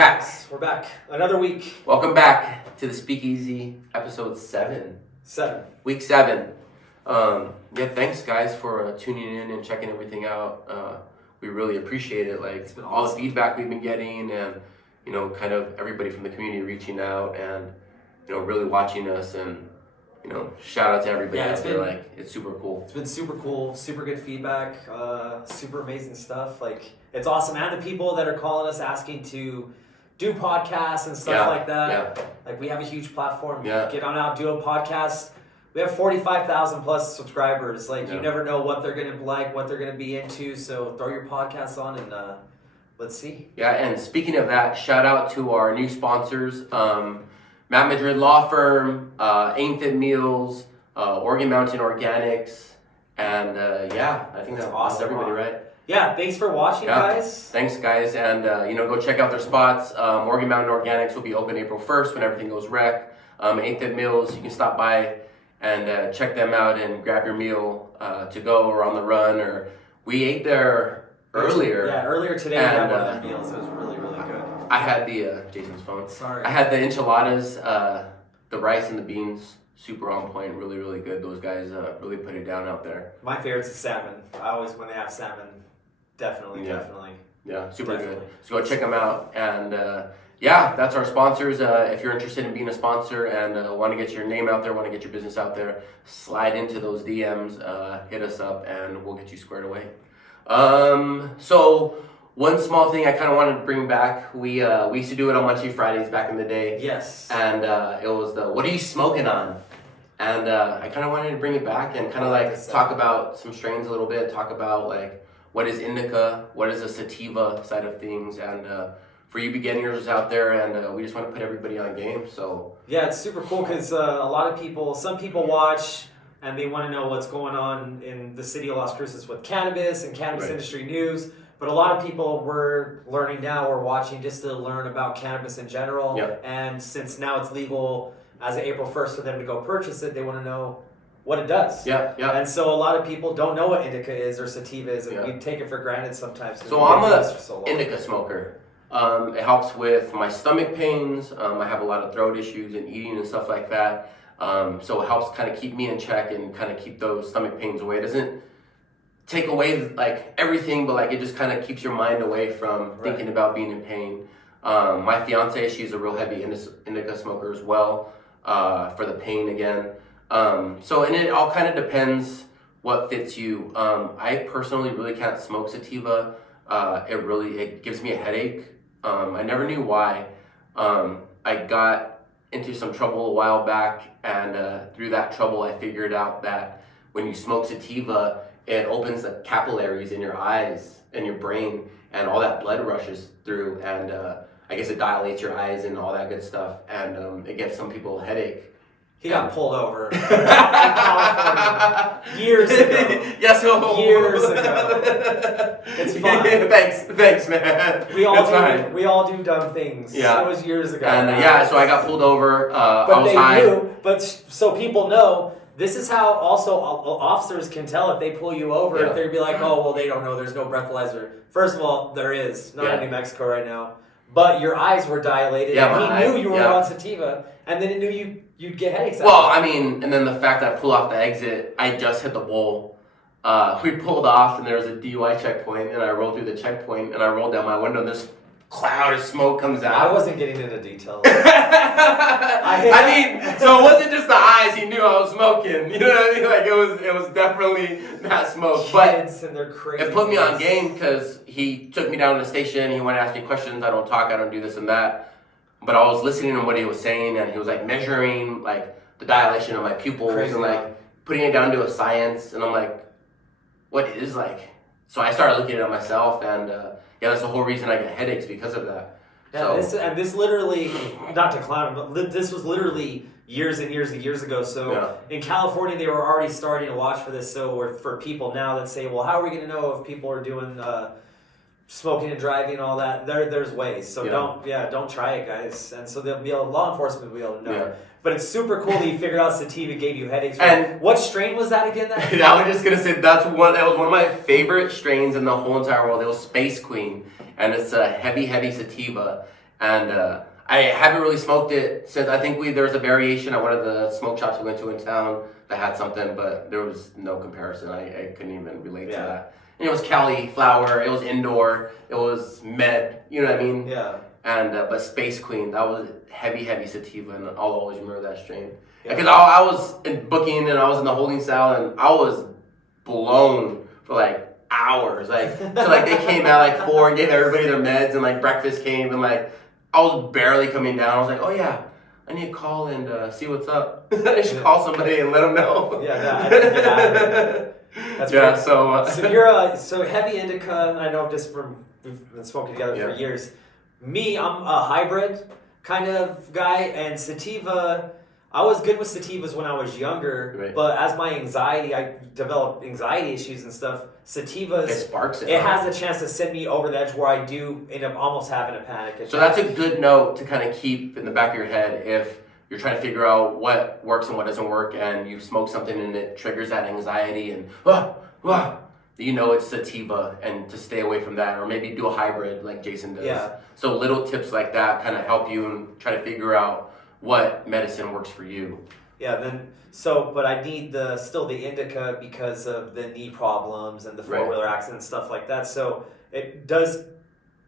back. We're back. Another week. Welcome back to the Speakeasy, episode 7. Week 7. Thanks guys for tuning in and checking everything out. We really appreciate it. Like, it's been all awesome. the feedback we've been getting, and kind of everybody from the community reaching out and really watching us, and shout out to everybody. Yeah, it's super cool. It's been super cool, super good feedback, super amazing stuff. Like, it's awesome. And the people that are calling us asking to do podcasts and stuff like that. Yeah. Like, we have a huge platform. Yeah. Get on out, do a podcast. We have 45,000 plus subscribers. You never know what they're going to like, what they're going to be into. So throw your podcast on and let's see. Yeah, and speaking of that, shout out to our new sponsors, Matt Madrid Law Firm, Aim Fit Meals, Oregon Mountain Organics, and I think that's awesome. Everybody, right? Yeah, thanks for watching, guys. Thanks, guys, and go check out their spots. Oregon Mountain Organics will be open April 1st when everything goes rec. Aim Fit Meals, you can stop by and check them out and grab your meal to go or on the run. Or we ate there earlier. Yeah, earlier today we had one of their meals. It was really, really good. I had the Jason's phone. Sorry. I had the enchiladas, the rice and the beans, super on point, really, really good. Those guys really put it down out there. My favorite's the salmon. I always, when they have salmon, definitely. Yeah, super good. So go check them out. And that's our sponsors. If you're interested in being a sponsor and want to get your name out there, want to get your business out there, slide into those DMs, hit us up, and we'll get you squared away. So one small thing I kind of wanted to bring back. We used to do it on Monday Fridays back in the day. Yes. And it was the "What are you smoking on?" And I kind of wanted to bring it back and kind of talk about some strains a little bit. Talk about what is indica, what is a sativa side of things, and for you beginners out there, and we just want to put everybody on game. So yeah, it's super cool because some people watch and they want to know what's going on in the city of Las Cruces with cannabis and cannabis industry news. But a lot of people we're learning now, or watching just to learn about cannabis in general. Yep. And since now it's legal as of April 1st for them to go purchase it, they want to know what it does. Yeah. And so a lot of people don't know what indica is or sativa is, and we take it for granted sometimes. So I'm a indica smoker. It helps with my stomach pains. I have a lot of throat issues and eating and stuff like that. So it helps kind of keep me in check and kind of keep those stomach pains away. It doesn't take away everything, but it just kind of keeps your mind away from thinking about being in pain. My fiance, she's a real heavy indica smoker as well, for the pain again. And it all kind of depends what fits you. I personally really can't smoke sativa. It gives me a headache. I never knew why. I got into some trouble a while back, and through that trouble I figured out that when you smoke sativa, it opens the capillaries in your eyes and your brain, and all that blood rushes through, and I guess it dilates your eyes and all that good stuff, and it gives some people a headache. He got pulled over in California years ago. Years ago. It's fine. Thanks, man. We all do dumb things. Yeah. It was years ago. And so I got pulled over. But they knew. But so people know. This is how also officers can tell if they pull you over. If they'd be like, oh, well, they don't know. There's no breathalyzer. First of all, there is. Not in New Mexico right now. But your eyes were dilated. And he knew you were on sativa. And then he knew you'd get headaches. And then the fact that I pulled off the exit, I just hit the bowl. We pulled off, and there was a DUI checkpoint, and I rolled through the checkpoint, and I rolled down my window, and this cloud of smoke comes out. I wasn't getting into details. So it wasn't just the eyes. He knew I was smoking. You know what I mean? It was definitely not smoke. Kids and they're crazy. It put me on game because he took me down to the station. He wanted to ask me questions. I don't talk. I don't do this and that. But I was listening to what he was saying, and he was measuring the dilation of my pupils and putting it down to a science. And I'm like, what is So I started looking at it myself, and that's the whole reason I get headaches because of that. Yeah, this literally, not to clown him, but this was literally years and years and years ago. So in California, they were already starting to watch for this. So for people now that say, well, how are we going to know if people are doing smoking and driving and all that? There's ways. So don't try it, guys. And so law enforcement will be able to know. Yeah. But it's super cool that you figured out sativa gave you headaches. And what strain was that again? I was just gonna say that was one of my favorite strains in the whole entire world. It was Space Queen, and it's a heavy sativa. and I haven't really smoked it since. I think there was a variation at one of the smoke shops we went to in town that had something, but there was no comparison. I couldn't even relate to that. And it was Cali flower. It was indoor. It was med. You know what I mean? Yeah. And but Space Queen, that was heavy sativa, and I'll always remember that strain. Because I was in booking and I was in the holding cell and I was blown for like hours. Like so like they came out like 4 and gave everybody their meds and like breakfast came and like I was barely coming down. I was like, oh yeah, I need to call and see what's up. I should call somebody and let them know. I didn't get out of it. That's yeah. great. So you're so heavy indica. I know just from we've been smoking together for years. Me, I'm a hybrid kind of guy, and sativa. I was good with sativas when I was younger, but as my anxiety, I developed anxiety issues and stuff. Sativas, it sparks it. It has a chance to send me over the edge where I do end up almost having a panic attack. So that's a good note to kind of keep in the back of your head if you're trying to figure out what works and what doesn't work, and you smoke something and it triggers that anxiety and you know it's sativa, and to stay away from that, or maybe do a hybrid like Jason does. Yeah. So little tips like that kind of help you and try to figure out what medicine works for you. Yeah, but I need still the indica because of the knee problems and the four-wheeler accident and stuff like that. So it does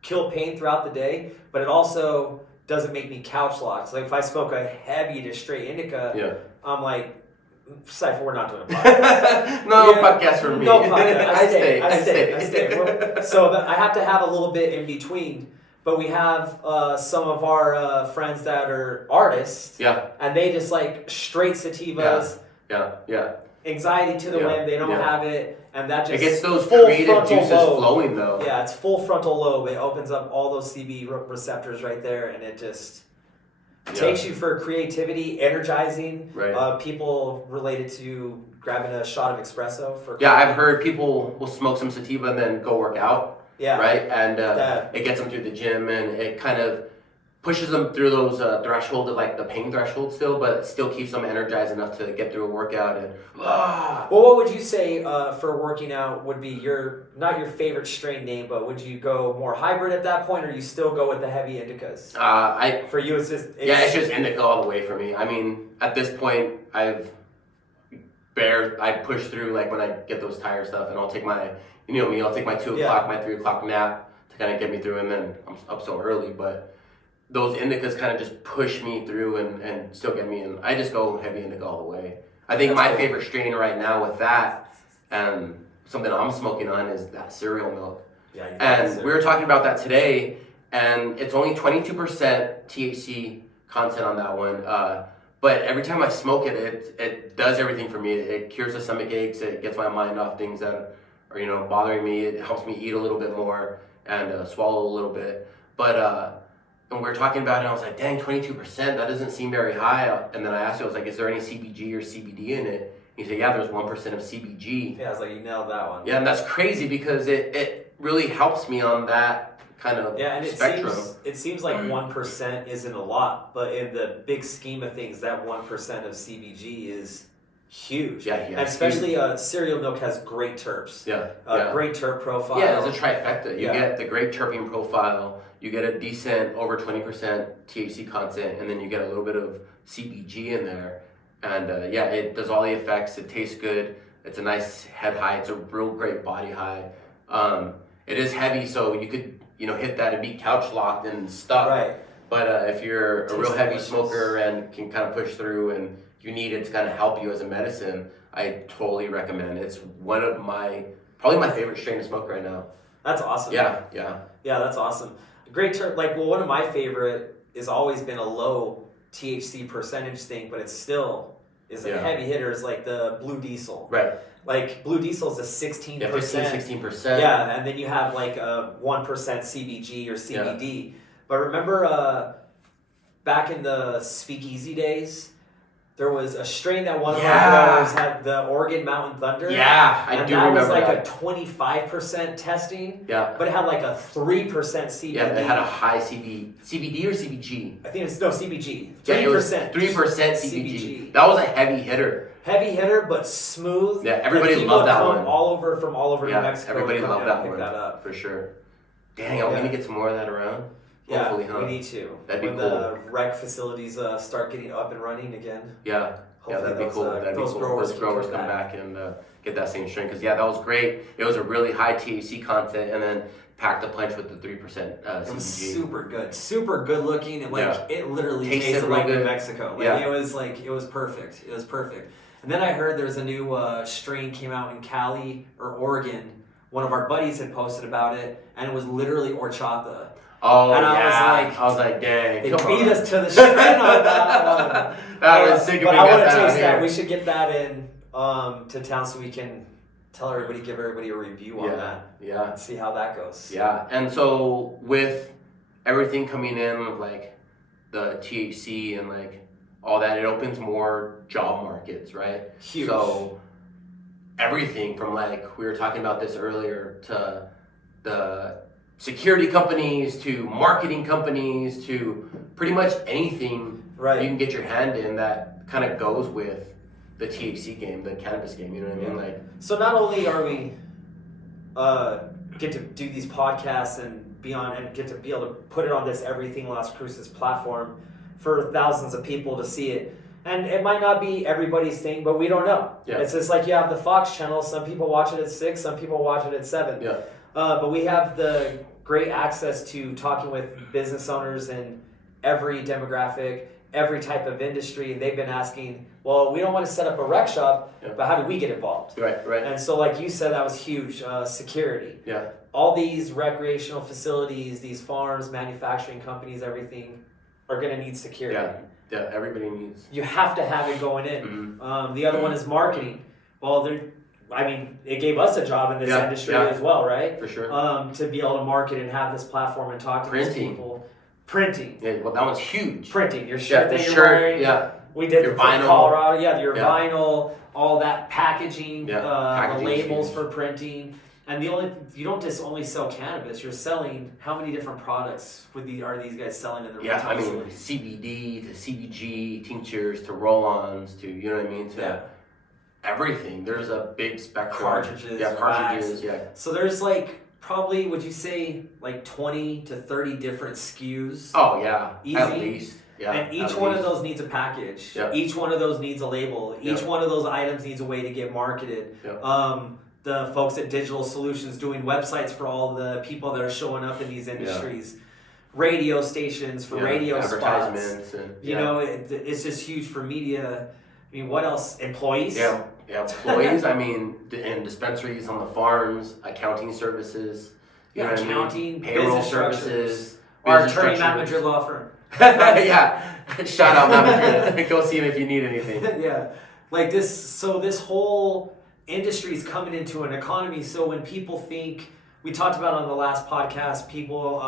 kill pain throughout the day, but it also doesn't make me couch locked. So like if I smoke a heavy to straight indica, I'm like, Sypher, we're not doing a podcast. Podcast for me. No podcast. I stay. So I have to have a little bit in between. But we have some of our friends that are artists. Yeah. And they just like straight sativas. Yeah. Anxiety to the wind. They don't have it. And that just... It gets those creative juices flowing though. Yeah, it's full frontal lobe. It opens up all those CB receptors right there. And it just takes you for creativity, energizing. Right. People related to grabbing a shot of espresso. I've heard people will smoke some sativa and then go work out. Yeah. Right? And it gets them through the gym and it kind of pushes them through those thresholds of like the pain threshold still, but it still keeps them energized enough to get through a workout. And Well, what would you say for working out would be not your favorite strain name, but would you go more hybrid at that point, or you still go with the heavy indicas? For you, it's just... It's just indica all the way for me. I mean, at this point, I push through like when I get those tired stuff, and I'll take my... You know me, I'll take my 2 o'clock, my 3 o'clock nap to kind of get me through, and then I'm up so early. But those indicas kind of just push me through and still get me in. I just go heavy indica all the way. I think my favorite strain right now with that, and something I'm smoking on, is that cereal milk. Yeah, and we were talking about that today, and it's only 22% THC content on that one. But every time I smoke it, it does everything for me. It cures the stomach aches. It gets my mind off things that are bothering me. It helps me eat a little bit more and swallow a little bit. But when we were talking about it, I was like, dang, 22%, that doesn't seem very high. And then I asked you, I was like, is there any CBG or CBD in it? He said, yeah, there's 1% of CBG. Yeah, I was like, you nailed that one. Yeah, and that's crazy because it really helps me on that kind of spectrum. It seems like 1% isn't a lot, but in the big scheme of things, that 1% of CBG is huge. Yeah. And especially cereal milk has great terps. Great terp profile. Yeah, it's a trifecta. You get the great terpene profile, you get a decent over 20% THC content, and then you get a little bit of CBG in there. And it does all the effects. It tastes good. It's a nice head high. It's a real great body high. It is heavy, so you could hit that and be couch locked and stuck. Right. But if you're a real heavy smoker and can kind of push through and you need it to kind of help you as a medicine, I totally recommend it. It's one of probably my favorite strain to smoke right now. That's awesome. Yeah, that's awesome. Great term. One of my favorite has always been a low THC percentage thing, but it still is a heavy hitter. Is like the Blue Diesel. Right. Like Blue Diesel is a 16%. Yeah, 16%. Yeah, and then you have like a 1% CBG or CBD. Yeah. But remember back in the speakeasy days, there was a strain that one of our growers had, the Oregon Mountain Thunder. Yeah, I do remember that. And that was like a 25% testing. Yeah. But it had like a 3% CBD. Yeah, it had a high CBD or CBG? I think it's CBG. 3%. Yeah, it was 3% CBG. That was a heavy hitter. Heavy hitter, but smooth. Yeah, everybody loved that one. From all over New Mexico. Everybody loved that one. That up. For sure. Dang, are we going to get some more of that around? Yeah, Hopefully, huh? we need to. That'd be when cool. the rec facilities start getting up and running again. Yeah. Hopefully That'd be cool. those growers come back and get that same strain. Because that was great. It was a really high THC content, and then packed a punch with the 3% CBG. It was super good looking, and it literally tasted like good. New Mexico. It was perfect. It was perfect. And then I heard there's a new strain came out in Cali or Oregon. One of our buddies had posted about it, and it was literally horchata. Oh, and I was like, dang, they beat us to the strain on that one. That was sick. But I want to taste that. We should get that in to town so we can give everybody a review on that. Yeah. And see how that goes. Yeah. And so with everything coming in with like the THC and like all that, it opens more job markets, right? Huge. So everything from like, we were talking about this earlier, to the security companies, to marketing companies, to pretty much anything you can get your hand in that kind of goes with the THC game, the cannabis game, you know what I mean? Like, so not only are we get to do these podcasts and get to be able to put it on this Everything Las Cruces platform for thousands of people to see it. And it might not be everybody's thing, but we don't know. Yeah. It's just like you have the Fox channel. Some people watch it at 6, some people watch it at 7. Yeah. But we have the great access to talking with business owners in every demographic, every type of industry, and they've been asking, well, we don't want to set up a rec shop, but how do we get involved? Right. And so like you said, that was huge. Security. Yeah. All these recreational facilities, these farms, manufacturing companies, everything are going to need security. Yeah, everybody needs. You have to have it going in. Mm-hmm. The other one is marketing. Well, it gave us a job in this industry as well, right? For sure. To be able to market and have this platform and talk to these people. Printing. Yeah, well, that one's huge. Printing. Your shirt that you're wearing. Yeah. We did your vinyl. Colorado. Yeah, your vinyl, all that packaging, packaging, the labels for printing. And you don't just only sell cannabis. You're selling, how many different products are these guys selling in their retail facility? CBD to CBG, tinctures to roll-ons to, you know what I mean, to everything. There's a big spectrum. Cartridges. Cartridges, So there's probably, would you say, 20 to 30 different SKUs? Oh, yeah. Easy. At least. Yeah, and each one of those needs a package. Yep. Each one of those needs a label. Each one of those items needs a way to get marketed. Yep. The folks at Digital Solutions doing websites for all the people that are showing up in these industries. Radio stations for radio advertisements spots. And, it's just huge for media. I mean, what else? Employees? Yeah, employees. I mean, and dispensaries on the farms, accounting services. You know what I mean? Payroll services. Our attorney, Matt Madrid Law Firm. Shout out Matt Madrid. Go see him if you need anything. This whole industry is coming into an economy. So when people think, we talked about on the last podcast, people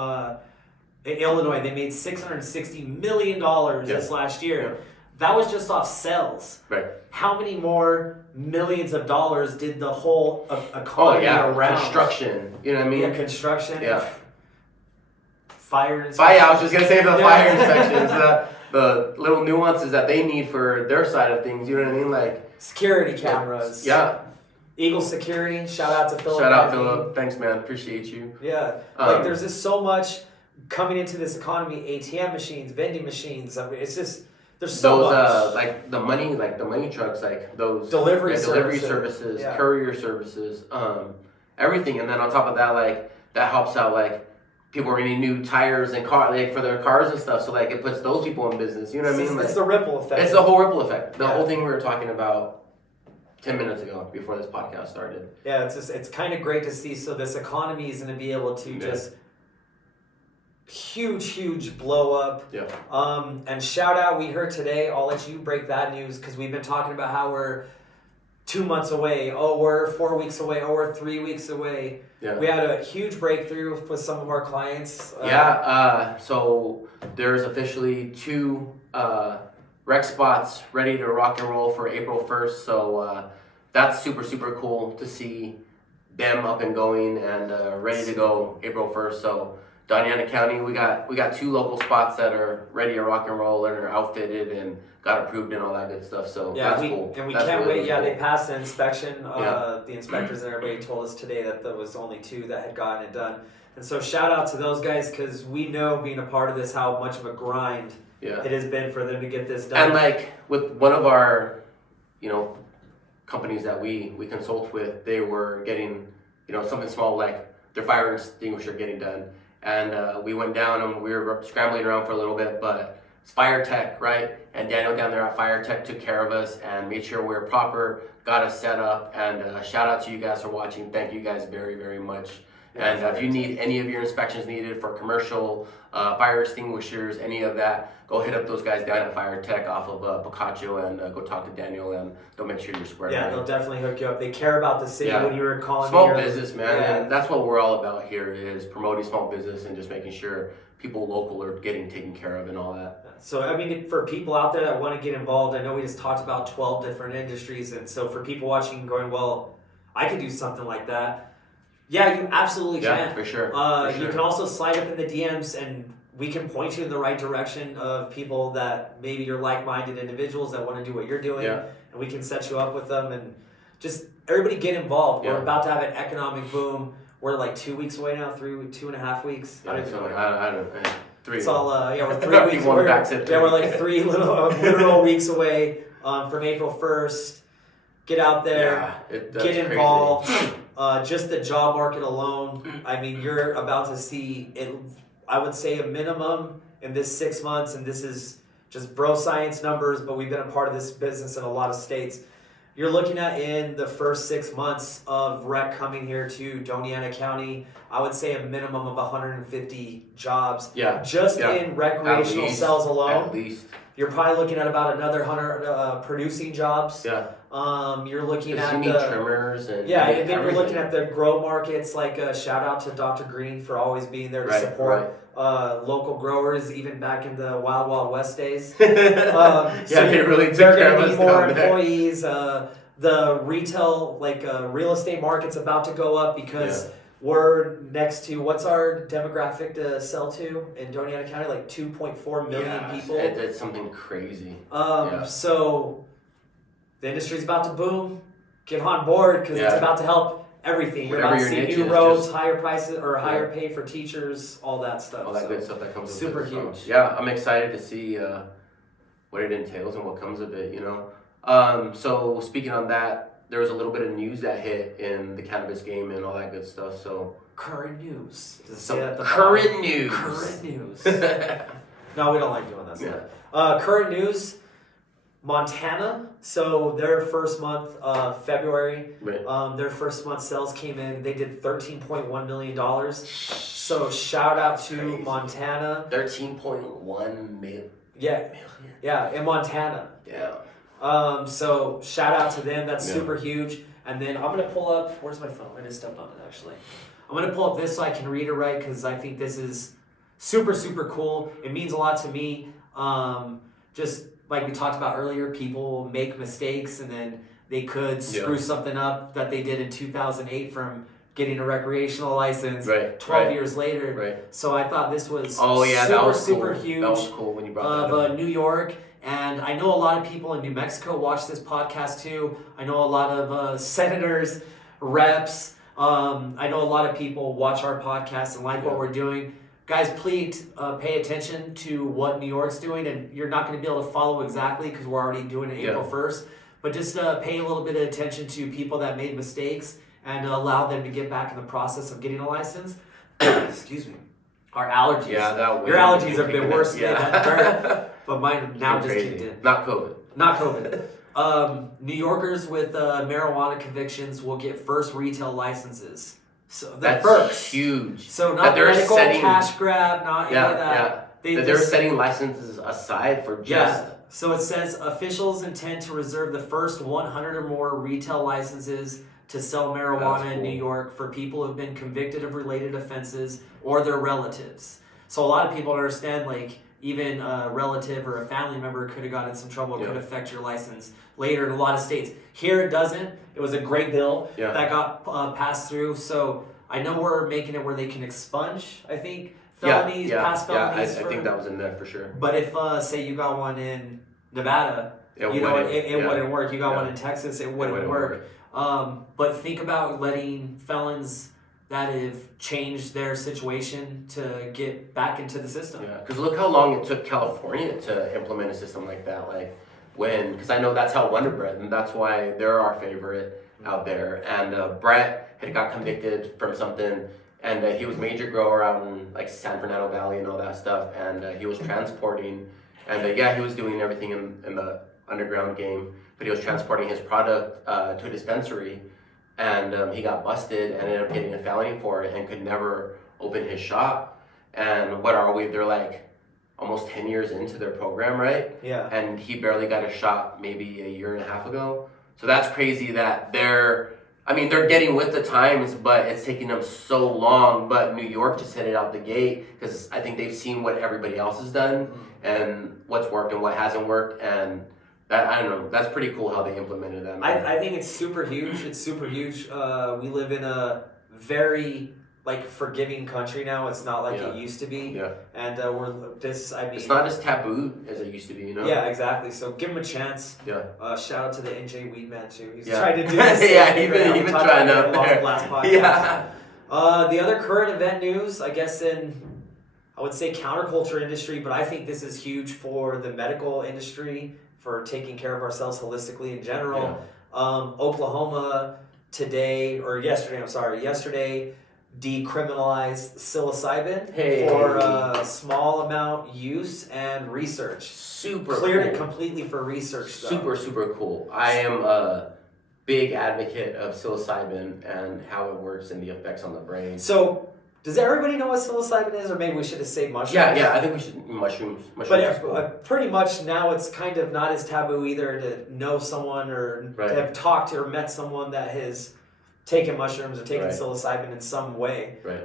in Illinois, they made $660 million this last year. Yeah. That was just off sales. Right. How many more millions of dollars did the whole economy around? Construction. You know what I mean? Yeah, construction. Yeah. Fire inspections. I was just going to say the fire inspections. The little nuances that they need for their side of things. You know what I mean? Like security cameras. Yeah. Eagle Security. Shout out to Philip. Shout out Philip. Thanks, man. Appreciate you. Yeah. There's just so much coming into this economy. ATM machines, vending machines. I mean, it's just... There's so much. The money trucks, those delivery services, courier services, everything. And then on top of that, that helps out, people are getting new tires and for their cars and stuff. So it puts those people in business. You know what I mean? It's the ripple effect. It's the whole ripple effect. The whole thing we were talking about 10 minutes ago before this podcast started. Yeah, it's kind of great to see. So this economy is going to be able to just huge blow up. Yeah. And shout out, we heard today, I'll let you break that news because we've been talking about how we're 2 months away, we're 4 weeks away, we're 3 weeks away. Yeah. We had a huge breakthrough with some of our clients. So there's officially 2 rec spots ready to rock and roll for April 1st. So that's super cool to see them up and going and ready to go April 1st. So Doñana County, we got 2 local spots that are ready to rock and roll and are outfitted and got approved and all that good stuff. So that's cool. And we that's can't really, wait. really They passed the inspection. Yeah. The inspectors and everybody told us today that there was only 2 that had gotten it done. And so shout out to those guys, because we know, being a part of this, how much of a grind it has been for them to get this done. And like with one of our, companies that we consult with, they were getting, something small like their fire extinguisher getting done. And we went down and we were scrambling around for a little bit, but it's Fire Tech, right? And Daniel down there at Fire Tech took care of us and made sure we were proper, got us set up. And shout out to you guys for watching. Thank you guys very, very much. And if you need any of your inspections needed for commercial fire extinguishers, any of that, go hit up those guys down at Fire Tech off of Picacho and go talk to Daniel, and they'll make sure you're squared away. They'll definitely hook you up. They care about the city when you were calling small me. business, man, and that's what we're all about here, is promoting small business and just making sure people local are getting taken care of and all that. So, I mean, for people out there that want to get involved, I know we just talked about 12 different industries, and so for people watching going, well, I could do something like that. Yeah, you absolutely can. Yeah, for sure. You can also slide up in the DMs, and we can point you in the right direction of people that maybe you're like-minded individuals that want to do what you're doing, and we can set you up with them, and just everybody get involved. We're about to have an economic boom. We're like 2 weeks away now, 2.5 weeks. I don't know. 3. It's all we're 3 weeks. We're like 3 literal weeks away from April 1st. Get out there, get involved. Just the job market alone, I mean, you're about to see it. I would say a minimum in this 6 months, and this is just bro science numbers, but we've been a part of this business in a lot of states. You're looking at, in the first 6 months of rec coming here to Doñana County, I would say a minimum of 150 jobs. Just in recreational cells alone. At least. You're probably looking at about another 100 producing jobs. You're looking at trimmers and and then you're looking at the grow markets. Like shout out to Dr. Green for always being there to support local growers, even back in the Wild Wild West days. They really took care of us. Need more employees. The retail, real estate market's about to go up because we're next to, what's our demographic to sell to in Doñana County? Like 2.4 million people. It's something crazy. So the industry's about to boom. Get on board, because it's about to help everything. You're about to see new roads, higher prices or higher pay for teachers, all that stuff. All that good stuff that comes with it. Super huge. I'm excited to see what it entails and what comes of it, So speaking on that, there was a little bit of news that hit in the cannabis game and all that good stuff. So current news. Current news. Current news. No, we don't like doing that stuff. Current news. Montana. So their first month, February, their first month sales came in. They did $13.1 million. So shout out to Montana. 13.1 million. Yeah, in Montana. So shout out to them. That's super huge. And then I'm gonna pull up. Where's my phone? I just stepped on it actually. I'm gonna pull up this so I can read it right, because I think this is super, super cool. It means a lot to me. Just like we talked about earlier, people make mistakes and then they could screw something up that they did in 2008 from getting a recreational license 12 years later. So I thought this was super huge. That was cool when you brought that up. New York. And I know a lot of people in New Mexico watch this podcast too. I know a lot of senators, reps. I know a lot of people watch our podcast and like what we're doing. Guys, please pay attention to what New York's doing, and you're not going to be able to follow exactly because we're already doing it April 1st, but just pay a little bit of attention to people that made mistakes and allow them to get back in the process of getting a license. Excuse me. Our allergies. Your allergies have been worse than that, but mine now just kicked in. Not COVID. New Yorkers with marijuana convictions will get first retail licenses. So that's huge. So not medical cash grab, not any of that. They're setting licenses aside for just. So it says officials intend to reserve the first 100 or more retail licenses to sell marijuana in New York for people who have been convicted of related offenses or their relatives. So a lot of people understand, like, even a relative or a family member could have gotten in some trouble, could affect your license later in a lot of states. Here it doesn't. It was a great bill that got passed through. So I know we're making it where they can expunge, I think, felonies, past felonies. I think that was in there for sure. But if say you got one in Nevada, it wouldn't work. You got one in Texas, it wouldn't work. But think about letting felons that have changed their situation to get back into the system. Yeah, because look how long it took California to implement a system like that. Like because I know that's how Wonder Bread, and that's why they're our favorite out there. And Brett had got convicted from something, and he was major grower out in like San Fernando Valley and all that stuff, and he was transporting, and he was doing everything in the underground game, but he was transporting his product to a dispensary, and he got busted and ended up getting a felony for it and could never open his shop. And what are we? They're like almost 10 years into their program, right? Yeah. And he barely got a shop maybe a year and a half ago. So that's crazy that they're getting with the times, but it's taking them so long. But New York just hit it out the gate because I think they've seen what everybody else has done and what's worked and what hasn't worked. And that, I don't know, that's pretty cool how they implemented that. I think it's super huge. It's super huge. We live in a very forgiving country now. It's not like it used to be. Yeah. And it's not as taboo as it used to be, you know? Yeah, exactly. So give him a chance. Yeah. Shout out to the NJ Weedman too. He's trying to do this. Even trying up there. Last podcast. Yeah. The other current event news, I guess I would say counterculture industry, but I think this is huge for the medical industry, for taking care of ourselves holistically in general. Yeah. Oklahoma yesterday decriminalized psilocybin for small amount use and research. Super cleared cool. It completely for research. Super cool. I am a big advocate of psilocybin and how it works and the effects on the brain. So, does everybody know what psilocybin is, or maybe we should have said mushrooms? Yeah, I think we should mushrooms. But pretty much now it's kind of not as taboo either to know someone or to have talked to or met someone that has taken mushrooms or taken psilocybin in some way. Right.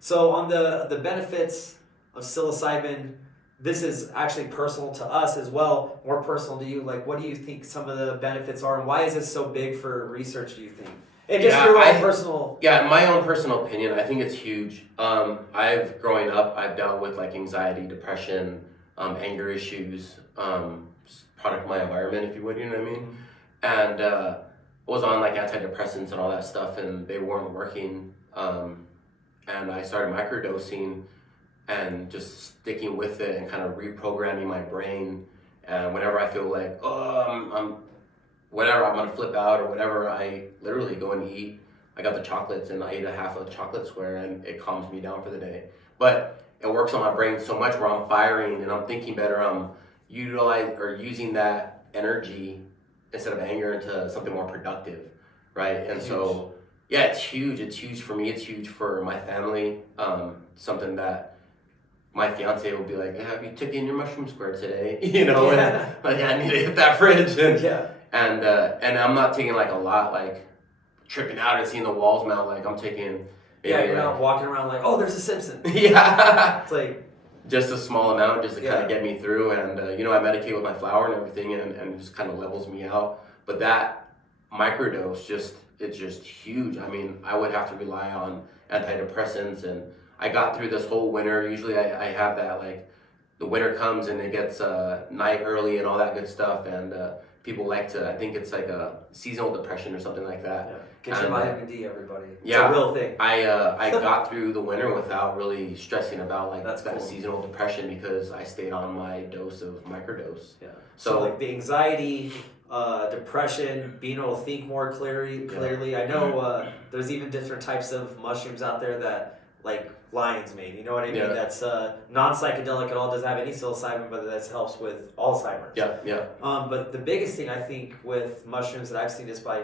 So on the benefits of psilocybin, this is actually personal to us as well, more personal to you. Like, what do you think some of the benefits are, and why is it so big for research, do you think? And just your own personal... Yeah, my own personal opinion, I think it's huge. Growing up, I've dealt with anxiety, depression, anger issues, product of my environment, if you would, you know what I mean? And was on antidepressants and all that stuff, and they weren't working. And I started microdosing and just sticking with it and kind of reprogramming my brain. And whenever I feel like, I'm gonna flip out or whatever, I literally go and eat. I got the chocolates and I eat a half of a chocolate square and it calms me down for the day. But it works on my brain so much where I'm firing and I'm thinking better. I'm using that energy instead of anger into something more productive, right? And so, yeah, it's huge. It's huge for me. It's huge for my family. Something that my fiance will be like, have you taken your mushroom square today? You know, and I need to hit that fridge. And and I'm not taking a lot, tripping out and seeing the walls melt. I'm taking... you're not walking around there's a Simpson. Yeah. It's just a small amount just to kind of get me through. And, I medicate with my flower and everything and it just kind of levels me out. But that microdose, it's just huge. I mean, I would have to rely on antidepressants, and I got through this whole winter. Usually I have that, the winter comes and it gets night early and all that good stuff. And people I think it's a seasonal depression or something like that. Yeah. Get your vitamin D, everybody. It's a real thing. I got through the winter without really stressing about That's that cool. seasonal depression because I stayed on my dose of microdose. Yeah. So the anxiety, depression, being able to think more clearly. I know there's even different types of mushrooms out there that lion's mane. You know what I mean? Yeah. That's non-psychedelic at all. Doesn't have any psilocybin, but that helps with Alzheimer's. Yeah. But the biggest thing I think with mushrooms that I've seen just by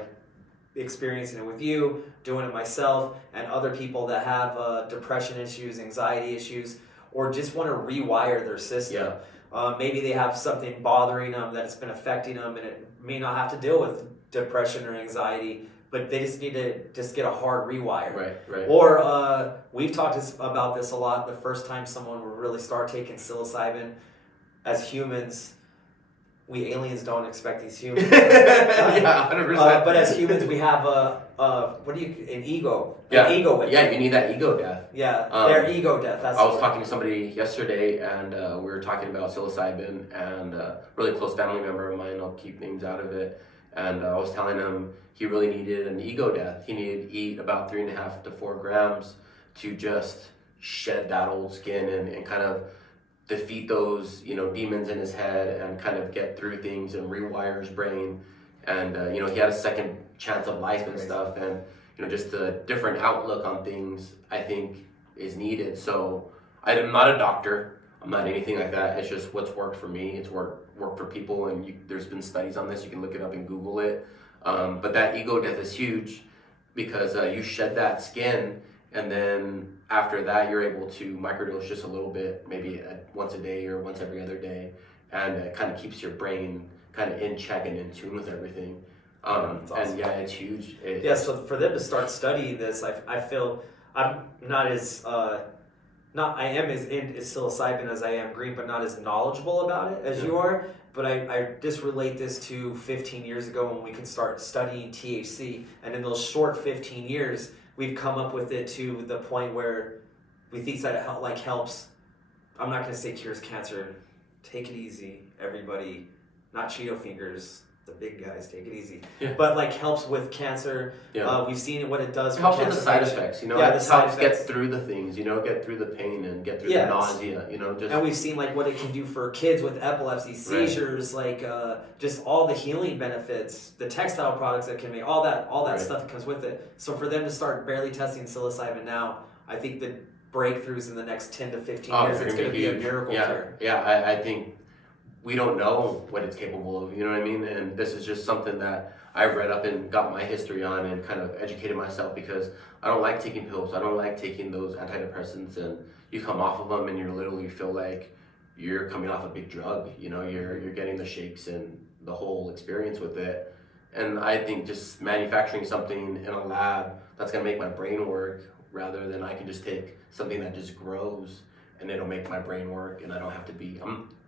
experiencing it with you, doing it myself, and other people that have depression issues, anxiety issues, or just want to rewire their system. Yeah. Maybe they have something bothering them that's been affecting them, and it may not have to deal with depression or anxiety, but they just need to get a hard rewire. Right. Or we've talked about this a lot. The first time someone would really start taking psilocybin, as humans, we aliens don't expect these humans. Yeah, 100%. But as humans, we have an ego. Yeah, An ego with yeah, you need that ego death. Yeah, their ego death. That's I was talking to somebody yesterday, and we were talking about psilocybin, and a really close family member of mine, I'll keep names out of it, and I was telling him he really needed an ego death. He needed to eat about 3.5 to 4 grams to just shed that old skin and kind of defeat those, demons in his head and kind of get through things and rewire his brain. And, he had a second chance of life and stuff, and, just a different outlook on things, I think, is needed. So I'm not a doctor. I'm not anything like that. It's just what's worked for me. It's worked for people, and there's been studies on this. You can look it up and Google it. But that ego death is huge because you shed that skin, and then after that, you're able to microdose just a little bit, maybe once a day or once every other day, and it kind of keeps your brain kind of in check and in tune with everything. Awesome. And yeah, it's huge. So for them to start studying this, I feel I'm not as I am as into psilocybin as I am green, but not as knowledgeable about it as you are. But I just relate this to 15 years ago when we could start studying THC, and in those short 15 years, we've come up with it to the point where we think that it helps. I'm not going to say cures cancer. Take it easy, everybody. Not Cheeto fingers. The big guys, take it easy. Yeah. But helps with cancer. Yeah. We've seen what it does. It helps with the side effects. It helps get through the things. Get through the pain and get through the nausea. And we've seen what it can do for kids with epilepsy, seizures, just all the healing benefits, the textile products that can make all that stuff that comes with it. So for them to start barely testing psilocybin now, I think the breakthroughs in the next 10 to 15 years, it's going to be a miracle cure. Yeah, I think we don't know what it's capable of, you know what I mean? And this is just something that I read up and got my history on and kind of educated myself, because I don't like taking pills. I don't like taking those antidepressants, and you come off of them and you literally feel like you're coming off a big drug. You're getting the shakes and the whole experience with it. And I think just manufacturing something in a lab that's gonna make my brain work, rather than I can just take something that just grows and it'll make my brain work, and I don't have to be,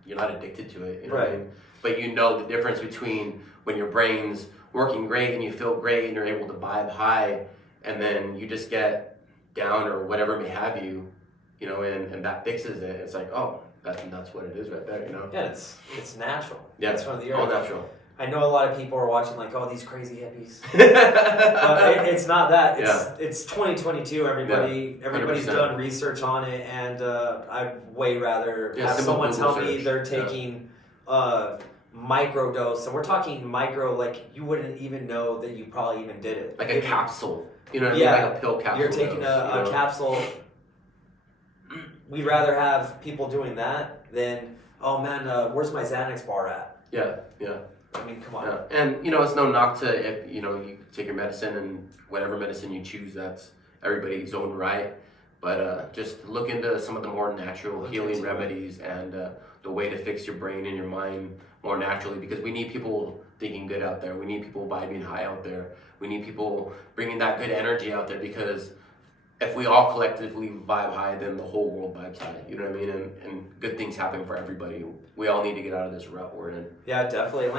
you're not addicted to it, what I mean? But the difference between when your brain's working great and you feel great and you're able to vibe high, and then you just get down or whatever may have you, and that fixes it. It's like, oh, that's what it is right there, Yeah, it's natural. Yeah, it's from the earth. All natural. I know a lot of people are watching these crazy hippies. But it's not that. It's 2022. Everybody's done research on it, and I'd way rather have someone tell me they're taking microdose, and we're talking micro, you wouldn't even know that you probably even did it. Like a capsule. You know what I mean? Like a pill capsule. You're taking a capsule. We'd rather have people doing that than, oh man, where's my Xanax bar at? Yeah. I mean, come on. Yeah. And it's no knock to if you take your medicine, and whatever medicine you choose, that's everybody's own right. But just look into some of the more natural healing remedies and the way to fix your brain and your mind more naturally, because we need people thinking good out there. We need people vibing high out there. We need people bringing that good energy out there, because if we all collectively vibe high, then the whole world vibes high. You know what I mean? And good things happen for everybody. We all need to get out of this rut we're in. Yeah, definitely.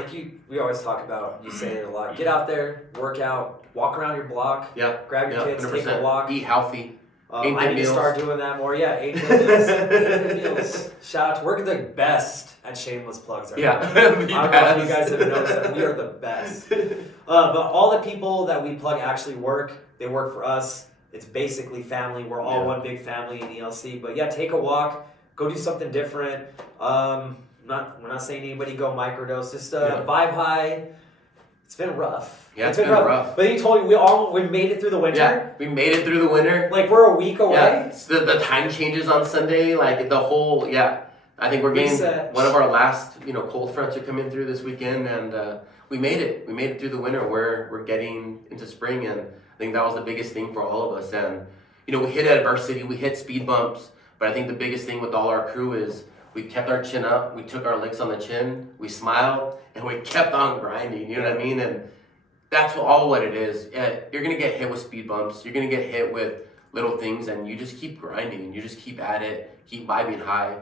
We always talk about, you say it a lot, get out there, work out, walk around your block, grab your kids, 100%. Take a walk. Eat healthy. I need to start doing that more. Yeah, eat good meals. Shout out to, we're the best at shameless plugs. Yeah. I don't know if you guys have noticed that. We are the best. But all the people that we plug actually work. They work for us. It's basically family. We're all one big family in ELC. But yeah, take a walk. Go do something different. We're not saying anybody go microdose. Just vibe high. It's been rough. Yeah, it's been rough. But you told me we made it through the winter. Yeah, we made it through the winter. We're a week away. Yeah, the time changes on Sunday. The whole, I think we're getting one of our last, cold fronts are coming through this weekend, and we made it. We made it through the winter. We're getting into spring, and I think that was the biggest thing for all of us. And, we hit adversity, we hit speed bumps, but I think the biggest thing with all our crew is we kept our chin up, we took our licks on the chin, we smiled, and we kept on grinding, you know what I mean? And that's all what it is. Yeah, you're going to get hit with speed bumps, you're going to get hit with little things, and you just keep grinding, you just keep at it, keep vibing high,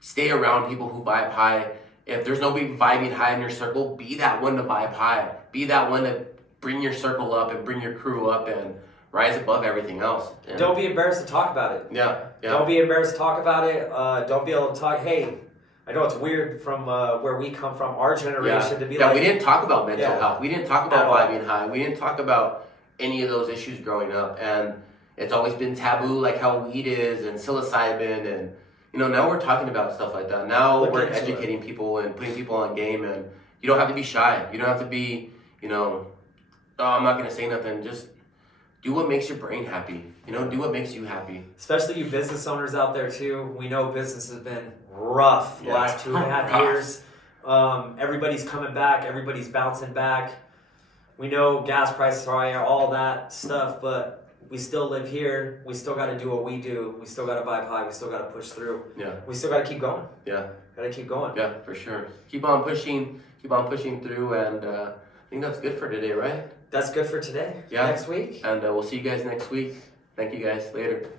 stay around people who vibe high. if there's nobody vibing high in your circle, be that one to vibe high. Be that one to bring your circle up and bring your crew up and rise above everything else. And don't be embarrassed to talk about it. Yeah. Don't be embarrassed to talk about it. Don't be able to talk, hey, I know it's weird from where we come from, our generation, to be like... we didn't talk about mental health. We didn't talk about vibing high. We didn't talk about any of those issues growing up. And it's always been taboo, like how weed is and psilocybin. And, now we're talking about stuff like that. Now we're educating people and putting people on game. And you don't have to be shy. You don't have to be, oh, I'm not going to say nothing. Just do what makes your brain happy. Do what makes you happy. Especially you business owners out there too. We know business has been rough the last 2.5 years. Everybody's coming back. Everybody's bouncing back. We know gas prices are high, all that stuff, but we still live here. We still got to do what we do. We still got to vibe high. We still got to push through. Yeah. We still got to keep going. Yeah. Got to keep going. Yeah, for sure. Keep on pushing through, and I think that's good for today, right? That's good for today. Yeah. Next week. And we'll see you guys next week. Thank you guys. Later.